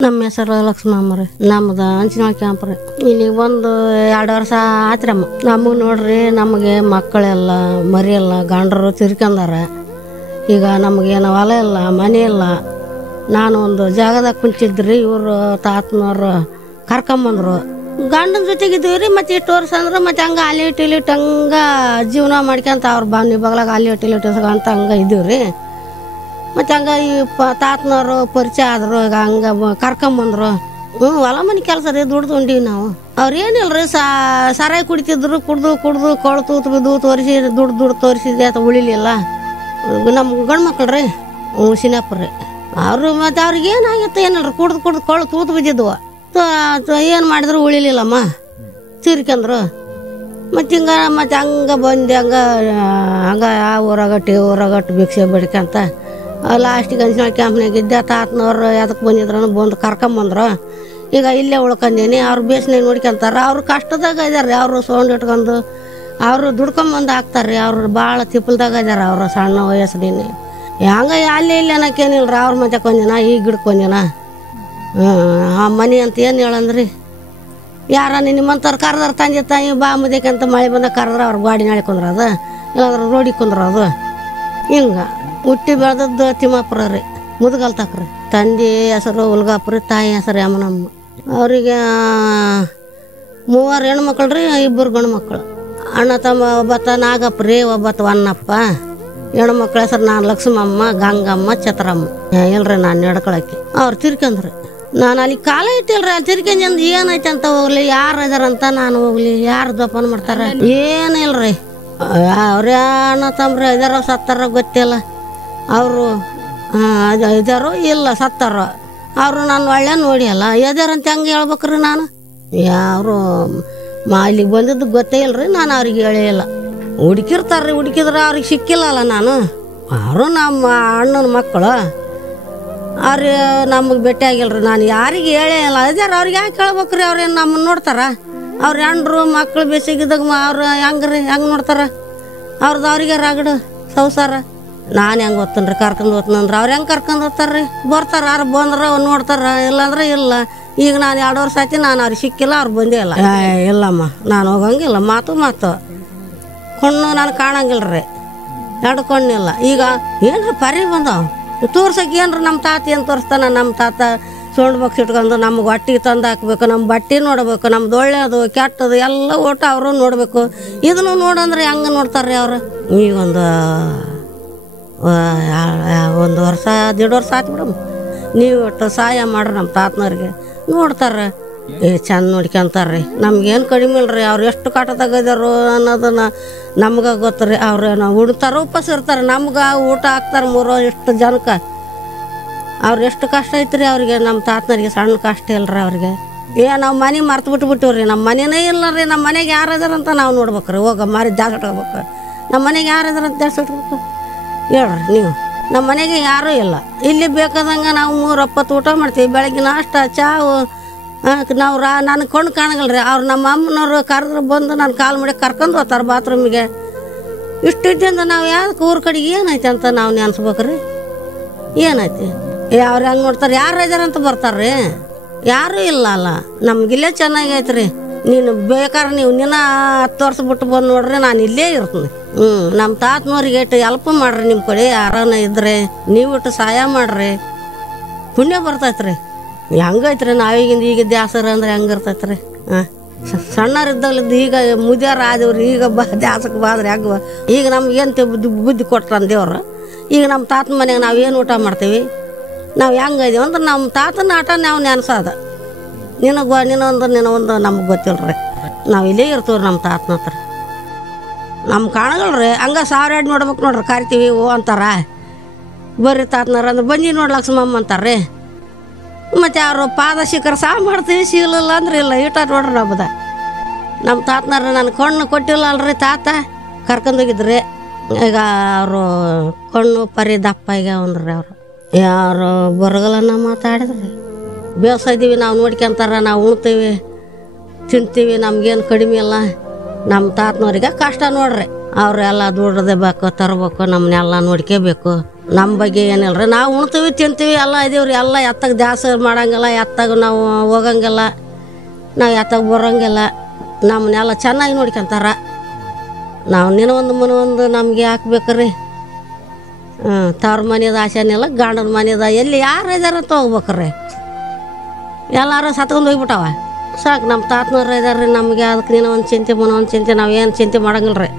ನಮ್ಮ ಹೆಸರು ಲಕ್ಷ್ಮಮ್ಮರಿ, ನಮ್ದು ಅಂಚಿನೊಳ ಕ್ಯಾಂಪ್ರಿ. ಇಲ್ಲಿ 1-2 ವರ್ಷ ಆತ್ರಮ್ಮ. ನಮಗೆ ನೋಡ್ರಿ, ನಮಗೆ ಮಕ್ಕಳೆಲ್ಲ ಮರಿಯಲ್ಲ, ಗಂಡರು ತಿರ್ಕೊಂಡಾರ. ಈಗ ನಮಗೇನು ಹೊಲ ಇಲ್ಲ, ಮನೆ ಇಲ್ಲ. ನಾನು ಒಂದು ಜಾಗದಾಗ ಕುಂತಿದ್ರಿ, ಇವರು ತಾತನವ್ರು ಕರ್ಕೊಂಬಂದ್ರು. ಗಂಡನ ಜೊತೆಗಿದ್ದೀವಿ ರೀ. ಮತ್ತು ಇಷ್ಟು ವರ್ಷ ಅಂದ್ರೆ ಮತ್ತೆ ಹಂಗೆ ಅಲ್ಲಿ ಇಟ್ಟು ಹಂಗೆ ಜೀವನ ಮಾಡ್ಕೊಂತ ಅವ್ರು ಬನ್ನಿ ಬಗ್ಲಾಗ ಅಲ್ಲಿ ಇಟ್ಟು ಅಂತ ಹಂಗೆ ಇದ್ದೀವಿ ರೀ. ಮತ್ತು ಹಂಗೆ ಈ ತಾತನವರು ಪರಿಚಯ ಆದರು. ಈಗ ಹಂಗೆ ಕರ್ಕೊಂಬಂದ್ರು. ಹೊಲ ಮನೆ ಕೆಲಸ ರೀ, ದುಡ್ದು ಉಂಡೀವಿ ನಾವು. ಅವ್ರು ಏನಿಲ್ರಿ, ಸರಾಯಿ ಕುಡಿತಿದ್ರು, ಕುಡ್ದು ಕೊಳು ತೂತು ಬಿದ್ದು ತೋರಿಸಿ ದುಡ್ಡು ತೋರಿಸಿದೆ ಅಥವಾ ಉಳಿಲಿಲ್ಲ. ನಮ್ಮ ಗಂಡು ಮಕ್ಳು ರೀ, ಸಿನಪ್ಪ ರೀ. ಅವರು ಮತ್ತು ಅವ್ರಿಗೆ ಏನಾಗಿತ್ತು ಏನಿಲ್ರಿ, ಕುಡ್ದು ಕೊಳು ತೂತು ಬಿದ್ದಿದ್ವು. ಏನು ಮಾಡಿದ್ರು ಉಳಿಲಿಲ್ಲಮ್ಮ, ತೀರ್ಕೊಂಡ್ರು. ಮತ್ತು ಹಂಗೆ ಬಂದು ಹಂಗೆ ಆ ಊರಾಗಟ್ಟು ಭಿಕ್ಷೆ ಬಿಡ್ಕಂತ ಲಾಸ್ಟಿಗೆ ಅಂಚಿನೊಳ ಕ್ಯಾಂಪ್ನಾಗಿದ್ದೆ. ತಾತನವ್ರು ಅದಕ್ಕೆ ಬಂದಿದ್ರು, ಬಂದು ಕರ್ಕೊಂಬಂದ್ರು. ಈಗ ಇಲ್ಲೇ ಉಳ್ಕೊಂಡೀನಿ. ಅವ್ರು ಬೇಸ್ನಾಗ ನೋಡ್ಕೊಂತಾರೆ. ಅವ್ರು ಕಷ್ಟದಾಗ ಇದ್ದಾರೆ. ಅವರು ಸೌಂಡ್ ಇಟ್ಕೊಂಡು ಅವರು ದುಡ್ಕೊಂಬಂದು ಹಾಕ್ತಾರೆ. ಅವ್ರು ಭಾಳ ತಿಪ್ಪಲ್ದಾಗ ಇದ್ದಾರೆ. ಅವರು ಸಣ್ಣ ವಯಸ್ಸಿನ ಹಂಗೆ ಅಲ್ಲಿ ಇಲ್ಲಿ ಅನ್ನೋಕ್ಕೇನಿಲ್ರಿ. ಅವ್ರ ಮತ್ತೆ ಕೊಂದಿನ ಈಗ ಗಿಡ್ಕೊಂದಿನ ಆ ಮನೆ ಅಂತ ಏನು ಹೇಳಂದ್ರಿ. ಯಾರ ನಿಮ್ಮಂಥವ್ರು ಕರೆದ್ರೆ ತಂದೆ ತಾಯಿ ಬಾ ಮುದಕ್ಕಂತ ಮಳೆ ಬಂದಾಗ ಕರೆದ್ರೆ ಅವ್ರು ಗಾಡಿ ನಾಳೆ ಕುಂದ್ರದು, ಇಲ್ಲಾಂದ್ರೆ ರೋಡಿಗೆ ಕುಂದ್ರದು. ಹಿಂಗೆ ಹುಟ್ಟಿ ಬೆಳೆದದ್ದು ತಿಮ್ಮಾಪುರ ರೀ, ಮುದ್ಗಲ್ ತಕ್ರಿ. ತಂದೆ ಹೆಸರು ಹುಲ್ಗಾಪುರಿ, ತಾಯಿ ಹೆಸರು ಯಮನಮ್ಮ. ಅವರಿಗೆ 3 ಹೆಣ್ಮಕ್ಳು ರೀ, 2 ಗಂಡು ಮಕ್ಕಳು. ಅಣ್ಣ ತಮ್ಮ ಒಬ್ಬತ್ತ ನಾಗಪ್ಪ ರೀ, ಒಬ್ಬತ್ತ ವನ್ನಪ್ಪ. ಹೆಣ್ಮಕ್ಳ ಹೆಸರು ನಾನು ಲಕ್ಷ್ಮಮ್ಮ, ಗಂಗಮ್ಮ, ಛತ್ರಮ್ಮ. ಇಲ್ರಿ ನಾನು ನಡ್ಕೊಳಕ್ಕೆ ಅವ್ರು ತಿರ್ಕೊಂಡ್ರಿ. ನಾನು ಅಲ್ಲಿ ಕಾಲ ಇಟ್ಟಿಲ್ರಿ. ಅಲ್ಲಿ ತಿರ್ಕೊಂಡ್ ಏನೈತೆ ಅಂತ ಹೋಗ್ಲಿ, ಯಾರು ಇದಾರಂತ ನಾನು ಹೋಗ್ಲಿ, ಯಾರು ಜೋಪಾನ ಮಾಡ್ತಾರ ಏನಿಲ್ರಿ. ಅವ್ರ ಅಣ್ಣ ತಮ್ರಿ ಇದಾರೋ ಸತ್ತಾರ ಗೊತ್ತಿಲ್ಲ. ಅವರು ಇದಾರೋ ಇಲ್ಲ ಸತ್ತಾರೋ. ಅವರು ನಾನು ಒಳ್ಳೆ ನೋಡಿಯಲ್ಲ ಇದಾರಂತ ಹೆಂಗೆ ಹೇಳ್ಬೇಕ್ರಿ ನಾನು. ಯಾರು ಇಲ್ಲಿಗೆ ಬಂದಿದ್ದು ಗೊತ್ತೇ ಇಲ್ರಿ. ನಾನು ಅವ್ರಿಗೆ ಹೇಳಿಲ್ಲ. ಹುಡುಕಿರ್ತಾರ್ರಿ, ಹುಡುಕಿದ್ರೆ ಅವ್ರಿಗೆ ಸಿಕ್ಕಿಲ್ಲಲ್ಲ ನಾನು. ಅವರು ನಮ್ಮ ಅಣ್ಣನ ಮಕ್ಕಳು, ಅವ್ರು ನಮಗೆ ಭೇಟಿ ಆಗಿಲ್ರಿ. ನಾನು ಯಾರಿಗೆ ಹೇಳೇ ಇಲ್ಲ. ಇದಾರ ಅವ್ರಿಗೆ ಯಾಕೆ ಹೇಳ್ಬೇಕ್ರಿ? ಅವ್ರೇನು ನಮ್ಮನ್ನು ನೋಡ್ತಾರ? ಅವ್ರ ಹೆಣ್ರು ಮಕ್ಕಳು ಬೇಸಿಗಿದ್ದಾಗ ಅವ್ರು ಹೆಂಗ್ರಿ ನೋಡ್ತಾರ? ಅವ್ರದ್ದು ಅವ್ರಿಗೆ ರಗಡು ಸಂಸಾರ. ನಾನು ಹೆಂಗೆ ಓದ್ತೇನೆ ರೀ, ಕರ್ಕೊಂಡು ಓದ್ತಂದ್ರೆ ಅವ್ರು ಹೆಂಗೆ ಕರ್ಕೊಂಡು ಹೋಗ್ತಾರ್ರಿ? ಬರ್ತಾರ, ಯಾರು ಬಂದ್ರೆ ನೋಡ್ತಾರ, ಇಲ್ಲಾಂದ್ರೆ ಇಲ್ಲ. ಈಗ ನಾನು 2 ವರ್ಷ ಆಯ್ತು, ನಾನು ಅವ್ರಿಗೆ ಸಿಕ್ಕಿಲ್ಲ, ಅವ್ರು ಬಂದೇ ಇಲ್ಲ. ಇಲ್ಲಮ್ಮ, ನಾನು ಹೋಗಂಗಿಲ್ಲ. ಮಾತು ಕೊಂಡು ನಾನು ಕಾಣಂಗಿಲ್ರಿ, ನಡ್ಕೊಂಡಿಲ್ಲ. ಈಗ ಏನ್ರಿ ಪರಿ ಬಂದವು ತೋರ್ಸಕ್ಕೆ. ಏನ್ರಿ ನಮ್ಮ ತಾತ ಏನು ತೋರಿಸ್ತಾನ? ನಮ್ಮ ತಾತ ಸೋಂಡ್ ಬಾಕ್ಸ್ ಇಟ್ಕೊಂಡು ನಮ್ಗೆ ಹೊಟ್ಟಿಗೆ ತಂದು ಹಾಕ್ಬೇಕು, ನಮ್ಮ ಬಟ್ಟೆ ನೋಡ್ಬೇಕು, ನಮ್ದು ಒಳ್ಳೇದು ಕೆಟ್ಟದು ಎಲ್ಲ ಒಟ್ಟು ಅವರು ನೋಡಬೇಕು. ಇದನ್ನು ನೋಡಂದ್ರೆ ಹೆಂಗೆ ನೋಡ್ತಾರ್ರಿ ಅವರು? ಈಗ ಒಂದು ವರ್ಷ 1.5 ವರ್ಷ ಆಯ್ತು ಬಿಡಮ್ಮ. ನೀವು ಒಟ್ಟು ಸಹಾಯ ಮಾಡ್ರಿ ನಮ್ಮ ತಾತನವ್ರಿಗೆ. ನೋಡ್ತಾರೆ, ಚಂದ ನೋಡ್ಕೊಂತಾರ್ರಿ. ನಮ್ಗೇನು ಕಡಿಮೆ ಇಲ್ರಿ. ಅವ್ರು ಎಷ್ಟು ಕಾಟದಾಗಿದ್ದಾರೋ ಅನ್ನೋದನ್ನ ನಮ್ಗೆ ಗೊತ್ತರಿ. ಅವ್ರು ಉಣ್ತಾರೋ ಉಪವಾಸ ಇರ್ತಾರೆ, ನಮ್ಗೆ ಊಟ ಹಾಕ್ತಾರೆ 3 ಎಷ್ಟು ಜನಕ್ಕೆ. ಅವ್ರು ಎಷ್ಟು ಕಷ್ಟ ಐತ್ರಿ ಅವ್ರಿಗೆ. ನಮ್ಮ ತಾತನವ್ರಿಗೆ ಸಣ್ಣ ಕಷ್ಟ ಇಲ್ರಿ ಅವ್ರಿಗೆ. ನಾವು ಮನೆ ಮರ್ತು ಬಿಟ್ಬಿಟ್ಟಿವ್ರಿ. ನಮ್ಮ ಮನೆನೇ ಇಲ್ಲ ರೀ. ನಮ್ಮ ಮನೆಗೆ ಯಾರು ಇದಾರಂತ ನಾವು ನೋಡ್ಬೇಕ್ರಿ. ಮಾರಿ ಜಾಗ ಇಟ್ಕೋಬೇಕು. ನಮ್ಮ ಮನೆಗೆ ಯಾರು ಇದಾರಂತ ಜಾಸ್ತಿ ಇಟ್ಬೇಕು ಹೇಳ್ರಿ ನೀವು. ನಮ್ಮ ಮನೆಗೆ ಯಾರೂ ಇಲ್ಲ. ಇಲ್ಲಿ ಬೇಕಾದಂಗೆ ನಾವು 3 ಒಪ್ಪತ್ತು ಊಟ ಮಾಡ್ತೀವಿ. ಬೆಳಗ್ಗೆ ನಾಷ್ಟ ಚಾವು ನಾವು ನನಗೆ ಕೊಂಡು ಕಾಣಗಲ್ರಿ. ಅವ್ರು ನಮ್ಮ ಅಮ್ಮನವ್ರು ಕರೆದ್ರೆ ಬಂದು ನಾನು ಕಾಲು ಮಾಡಿ ಕರ್ಕೊಂಡು ಹೋಗ್ತಾರೆ ಬಾತ್ರೂಮಿಗೆ. ಇಷ್ಟಿದ್ದಿಂದ ನಾವು ಯಾವ್ದಕ್ಕೆ ಊರ ಕಡೆಗೆ ಏನೈತೆ ಅಂತ ನಾವು ನೆನ್ಸ್ಬೇಕ್ರಿ. ಏನೈತಿ ಅವ್ರು ಹೆಂಗೆ ನೋಡ್ತಾರೆ? ಯಾರು ಇದಾರಂತ ಬರ್ತಾರ್ರಿ? ಯಾರೂ ಇಲ್ಲ ಅಲ್ಲ. ನಮಗಿಲ್ಲೇ ಚೆನ್ನಾಗೈತ್ರಿ. ನೀನು ಬೇಕಾದ್ರೆ ನೀವು 10 ವರ್ಷ ಬಿಟ್ಟು ಬಂದು ನೋಡ್ರಿ, ನಾನು ಇಲ್ಲೇ ಇರ್ತೀನಿ. ನಮ್ಮ ತಾತನವ್ರಿಗೆ ಇಟ್ಟು ಹೆಲ್ಪ್ ಮಾಡ್ರಿ. ನಿಮ್ಮ ಕಡೆ ಯಾರನ್ನ ಇದ್ರೆ ನೀವು ಇಟ್ಟು ಸಹಾಯ ಮಾಡ್ರಿ, ಪುಣ್ಯ ಬರ್ತೈತ್ರಿ. ಹೆಂಗೈತ್ರಿ ನಾವೀಗಿಂದ ಈಗ ದ್ಯಾಸರ ಅಂದ್ರೆ ಹೆಂಗಿರ್ತೈತ್ರಿ? ಸಣ್ಣರಿದ್ದಾಗಲಿದ್ದು ಈಗ ಮುದ್ಯಾರ ಆದೇವ್ರಿ. ಈಗ ದ್ಯಾಸಕ್ಕೆ ಬಾದ್ರೆ ಹೆಂಗ? ಈಗ ನಮ್ಗೇನು ಬುದ್ಧಿ ಕೊಟ್ರ ದೇವ್ರು. ಈಗ ನಮ್ಮ ತಾತನ ಮನೆಗೆ ನಾವು ಏನು ಊಟ ಮಾಡ್ತೀವಿ? ನಾವು ಹೆಂಗೈದೀವಿ ಅಂದ್ರೆ ನಮ್ಮ ತಾತನ ಆಟ ನಾವು ನೆನ್ಸೋದ. ನಿನಗೊಂದು ನಮಗೆ ಗೊತ್ತಿಲ್ರಿ. ನಾವು ಇಲ್ಲೇ ಇರ್ತೀವ್ರಿ ನಮ್ಮ ತಾತನ ಹತ್ರ. ನಮ್ಮ ಕಾಣಗಲ್ರಿ ಹಂಗೆ 1000 ನೋಡ್ಬೇಕು ನೋಡ್ರಿ ಕರಿತೀವಿ ಓ ಅಂತಾರ. ಬರ್ರಿ ತಾತನಾರ ಅಂದ್ರೆ ಬಂದು ನೋಡ್ಲಕ್ಷ್ಮಮ್ಮ ಅಂತಾರೆ ರೀ. ಮತ್ತು ಅವರು ಪಾದ ಶಿಖರ ಸಹ ಮಾಡ್ತೀವಿ, ಸಿಗಲಿಲ್ಲ ಅಂದ್ರೆ ಇಲ್ಲ ಈಟ ನೋಡ್ರಿ ನಮ್ಮದ. ನಮ್ಮ ತಾತನಾರ ನನ್ನ ಕಣ್ಣು ಕೊಟ್ಟಿಲ್ಲ ಅಲ್ರಿ ತಾತ ಕರ್ಕೊಂಡೋಗಿದ್ರಿ. ಈಗ ಅವರು ಕಣ್ಣು ಪರಿ ದಪ್ಪ ಈಗ ಅವನ್ರಿ ಅವರು ಯಾರು ಬರಗಲನ್ನ ಮಾತಾಡಿದ್ರಿ. ಬೇಸಾಯ್ದೀವಿ ನಾವು ನೋಡ್ಕೊಂತಾರ, ನಾವು ಉಣ್ತೀವಿ ತಿಂತೀವಿ, ನಮ್ಗೇನು ಕಡಿಮೆ ಇಲ್ಲ. ನಮ್ಮ ತಾತನವ್ರಿಗೆ ಕಷ್ಟ ನೋಡ್ರಿ, ಅವರೆಲ್ಲ ದುಡ್ದೇ ಬೇಕು ತರಬೇಕು, ನಮ್ಮನ್ನೆಲ್ಲ ನೋಡ್ಕೋಬೇಕು. ನಮ್ಮ ಬಗ್ಗೆ ಏನಿಲ್ಲ ರೀ, ನಾವು ಉಣ್ತೀವಿ ತಿಂತೀವಿ ಎಲ್ಲ ಇದೀವ್ರಿ. ಎಲ್ಲ ಎತ್ತಾಗ ದ್ಯಾಸ ಮಾಡಂಗಿಲ್ಲ, ಎತ್ತಾಗ ನಾವು ಹೋಗಂಗಿಲ್ಲ, ನಾವು ಎತ್ತಾಗ ಬರೋಂಗಿಲ್ಲ. ನಮ್ಮನ್ನೆಲ್ಲ ಚೆನ್ನಾಗಿ ನೋಡ್ಕೊಂತಾರ. ನಾವು ಒಂದು ನಮಗೆ ಹಾಕ್ಬೇಕ್ರಿ. ತವ್ರ ಮನೆದ ಆಸೆನಿಲ್ಲ, ಗಂಡನ ಮನೆದ ಎಲ್ಲಿ ಯಾರು ಇದಾರ ಅಂತ ಹೋಗ್ಬೇಕ್ರಿ. ಎಲ್ಲರೂ ಸತ್ಕೊಂಡು ಹೋಗ್ಬಿಟ್ಟವ ಸಾಕು. ನಮ್ಮ ತಾತನವ್ರು ಇದಾರೆ ರೀ, ನಮಗೆ ಅದಕ್ಕೆ ನೀನು ಒಂದು ಚಿಂತೆ ಒಂದು ಚಿಂತೆ, ನಾವು ಏನು ಚಿಂತೆ ಮಾಡಂಗಿಲ್ಲ ರೀ.